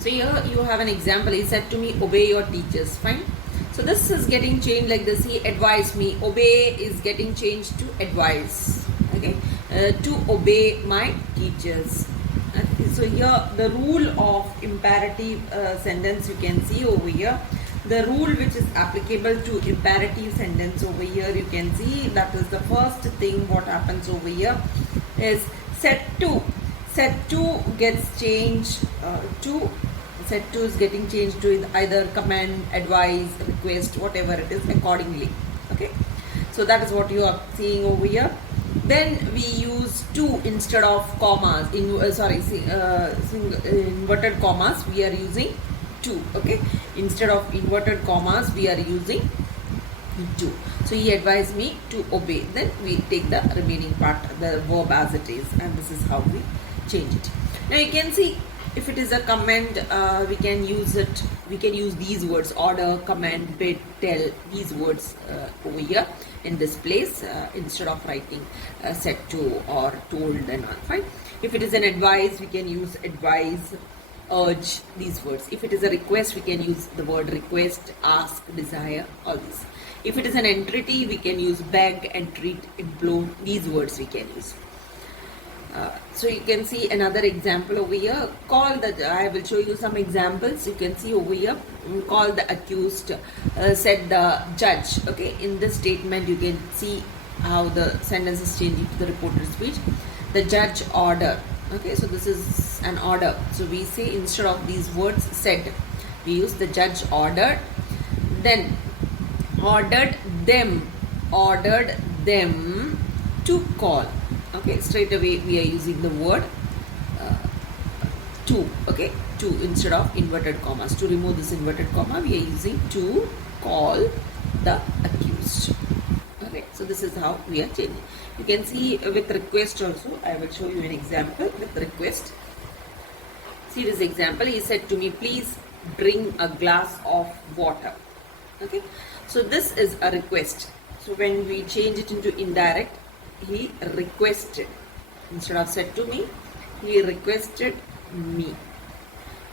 So here you have an example. He said to me, obey your teachers. Fine. So this is getting changed like this. He advised me. Obey is getting changed to advise. Okay. To obey my teachers. Okay. So here the rule of imperative sentence you can see over here. The rule which is applicable to imperative sentence over here, you can see that is the first thing what happens over here is set to. Set to gets changed to, set to is getting changed to either command, advise, request, whatever it is accordingly. Okay. So that is what you are seeing over here. Then we use to instead of commas, inverted commas, we are using to. Okay, instead of inverted commas we are using to. So he advised me to obey. Then we take the remaining part, the verb as it is, and this is how we change it. Now you can see if it is a command, we can use it. We can use these words: order, command, bid, tell. These words over here in this place instead of writing set to or told and all. Fine. If it is an advice, we can use advise, urge, these words. If it is a request, we can use the word request, ask, desire, all these. If it is an entreaty, we can use beg, entreat, implore, these words we can use. So you can see another example over here. Call the, I will show you some examples. You can see over here, call the accused, said the judge. Okay, in this statement you can see how the sentence is changing to the reported speech. The judge ordered. Okay, so this is an order. So we say instead of these words said, we use the judge ordered. Then ordered them to call. Okay, straight away we are using the word to. Okay, to instead of inverted commas. To remove this inverted comma, we are using to call the accused. Okay, so this is how we are changing. You can see with request also. I will show you an example with request. See this example. He said to me, please bring a glass of water. Okay, so this is a request. So when we change it into indirect, he requested. Instead of said to me, he requested me.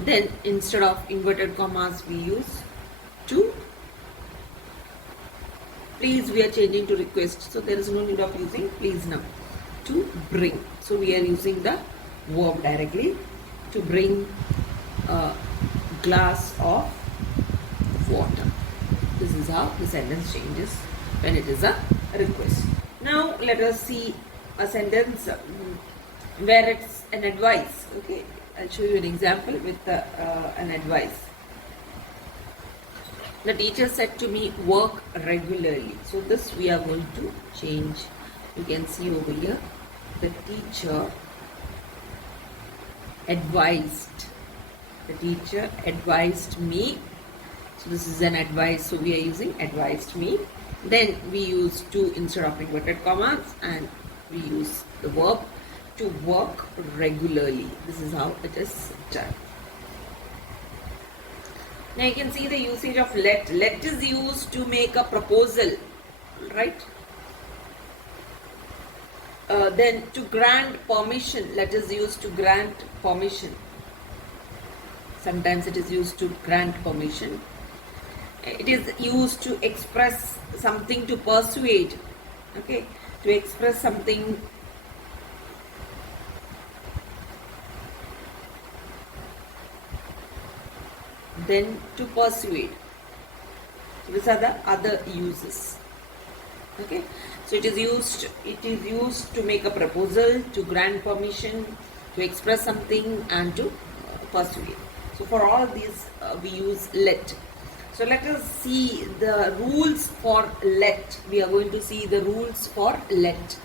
Then instead of inverted commas, we use to. Please, we are changing to request. So there is no need of using please now. To bring. So we are using the verb directly. To bring a glass of water. This is how the sentence changes when it is a request. Now let us see a sentence where it's an advice. Okay, I'll show you an example with an advice. The teacher said to me, work regularly. So this we are going to change. You can see over here, the teacher advised. The teacher advised me. So this is an advice. So we are using advised me. Then we use to instead of inverted commas, and we use the verb to work regularly. This is how it is done. Now you can see the usage of let. Let is used to make a proposal, right? Then to grant permission. Let is used to grant permission. Sometimes it is used to grant permission. It is used to express something, to persuade. Okay, to express something. Then to persuade. These are the other uses. Okay, so it is used to make a proposal, to grant permission, to express something, and to persuade. So for all these we use let. So let us see the rules for let. We are going to see the rules for let.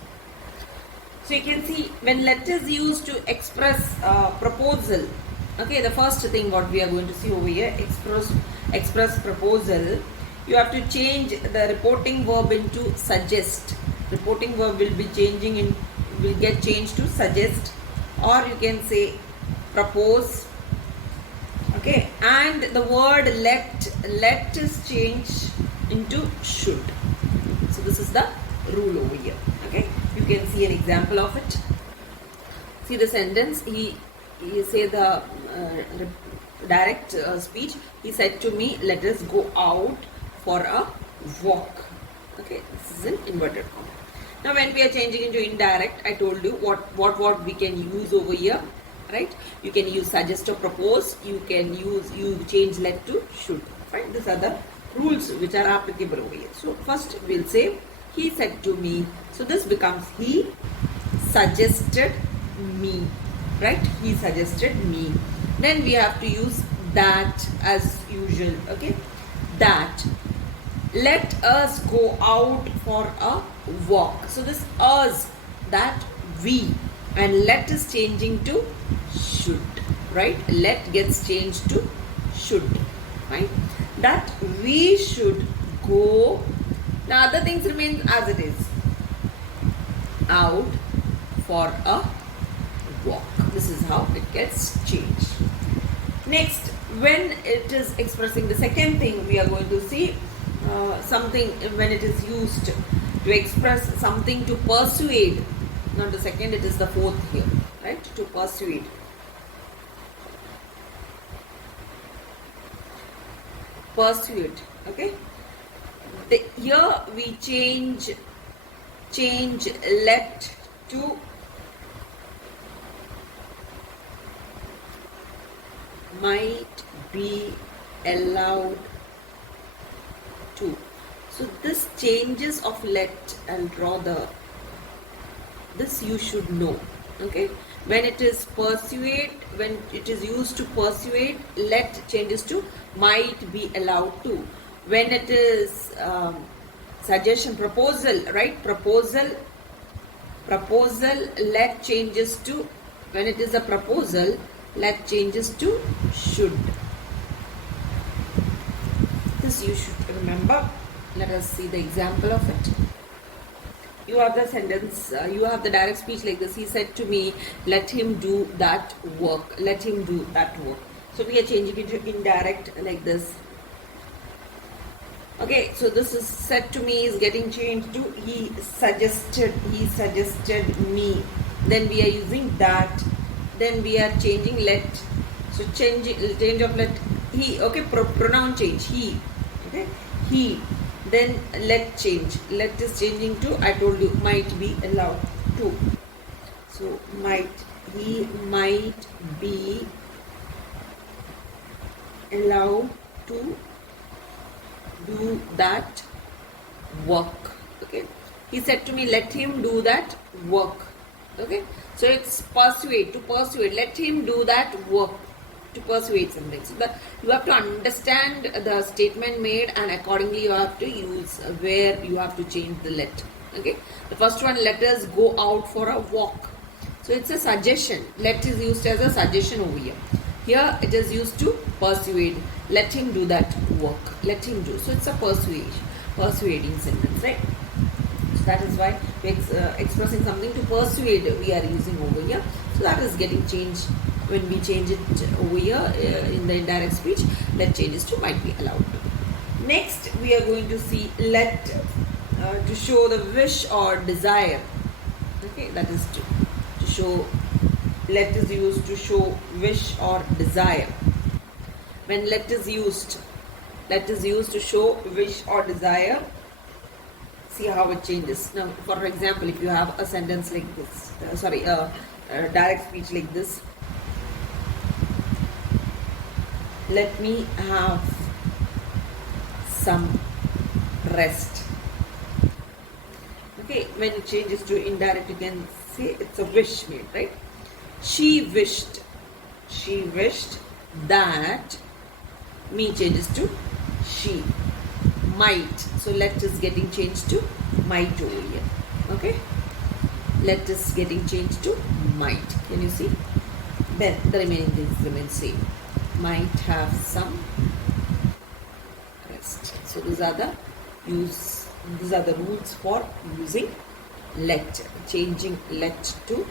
So you can see when let is used to express proposal. Okay, the first thing what we are going to see over here, express proposal. You have to change the reporting verb into suggest. Reporting verb will get changed to suggest, or you can say propose. Okay, and the word let is changed into should. So this is the rule over here. Okay, you can see an example of it. See the sentence. He say the direct speech, he said to me, let us go out for a walk. Okay, this is an inverted comma. Now when we are changing into indirect, I told you what we can use over here, right? You can use suggest or propose. You can you change let to should. Right? These are the rules which are applicable over here. So first we'll say he said to me. So this becomes he suggested me. Right? He suggested me. Then we have to use that as usual. Okay? That. Let us go out for a walk. So this us, that, we, and let is changing to should. Right? Let gets changed to should. Right? That we should go. Now other things remain as it is. Out for a walk. This is how it gets changed. Next, when it is expressing the second thing, we are going to see something when it is used to express something to persuade. Not the second, it is the fourth here, right? To persuade. Persuade, okay? Here we change let to might be allowed to. So this changes of let, I'll draw this you should know. Okay, when it is persuade, when it is used to persuade, let changes to might be allowed to. When it is suggestion, proposal, right? Proposal, let changes to, when it is a proposal, let changes to should. This you should remember. Let us see the example of it. You have the sentence, you have the direct speech like this. He said to me, let him do that work. Let him do that work. So we are changing it to indirect like this. Okay, so this is said to me is getting changed to he suggested me. Then we are using that. Then we are changing let. So change of let. He, okay, pronoun change. He, okay, he. Then let change. Let is changing to, I told you, might be allowed to. So might, he might be allowed to do that work. Okay. He said to me, let him do that work. Okay. So it's persuade, to persuade. Let him do that work. To persuade something. So you have to understand the statement made, and accordingly you have to use where you have to change the let. Okay. The first one, let us go out for a walk. So it's a suggestion. Let is used as a suggestion over here. Here it is used to persuade. Let him do that work. Let him do. So it's a persuading sentence, right? So that is why we're expressing something to persuade we are using over here. So that is getting changed when we change it over here in the indirect speech. Let changes to might be allowed to. Next, we are going to see let to show the wish or desire. Okay, that is to show. Let is used to show wish or desire. When let is used to show wish or desire. See how it changes. Now, for example, if you have a sentence like this, direct speech like this. Let me have some rest. Okay, when it changes to indirect, you can say it's a wish made, right? She wished that. Me changes to she. Might. So let is getting changed to might over here. Okay? Let is getting changed to might. Can you see? Then the remaining things remain same. Might have some rest. So these are the rules for using let. Changing let to,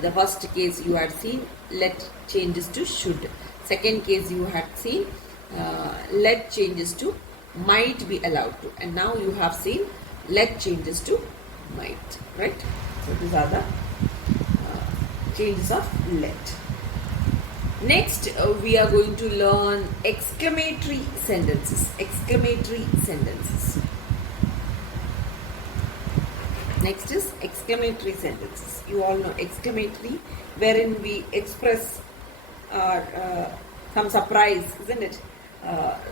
the first case you had seen let changes to should. Second case you had seen let changes to might be allowed to, and now you have seen let changes to might, right? So these are the changes of let. Next, we are going to learn exclamatory sentences. Exclamatory sentences. Next is exclamatory sentences. You all know exclamatory, wherein we express some surprise, isn't it?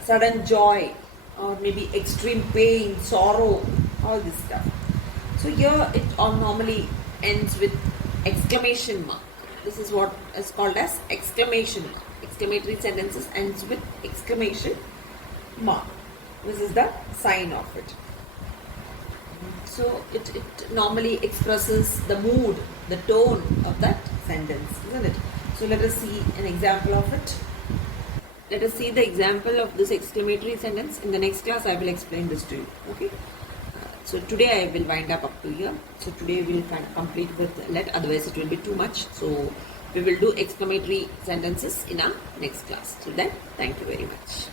Sudden joy, or maybe extreme pain, sorrow, all this stuff. So here it normally ends with exclamation mark. This is what is called as exclamation mark. Exclamatory sentences ends with exclamation mark. This is the sign of it. So it normally expresses the mood, the tone of that sentence, isn't it? So let us see an example of it. Let us see the example of this exclamatory sentence. In the next class, I will explain this to you. Okay. So today I will wind up to here. So today we will complete with let, otherwise it will be too much. So we will do exclamatory sentences in our next class. So then, thank you very much.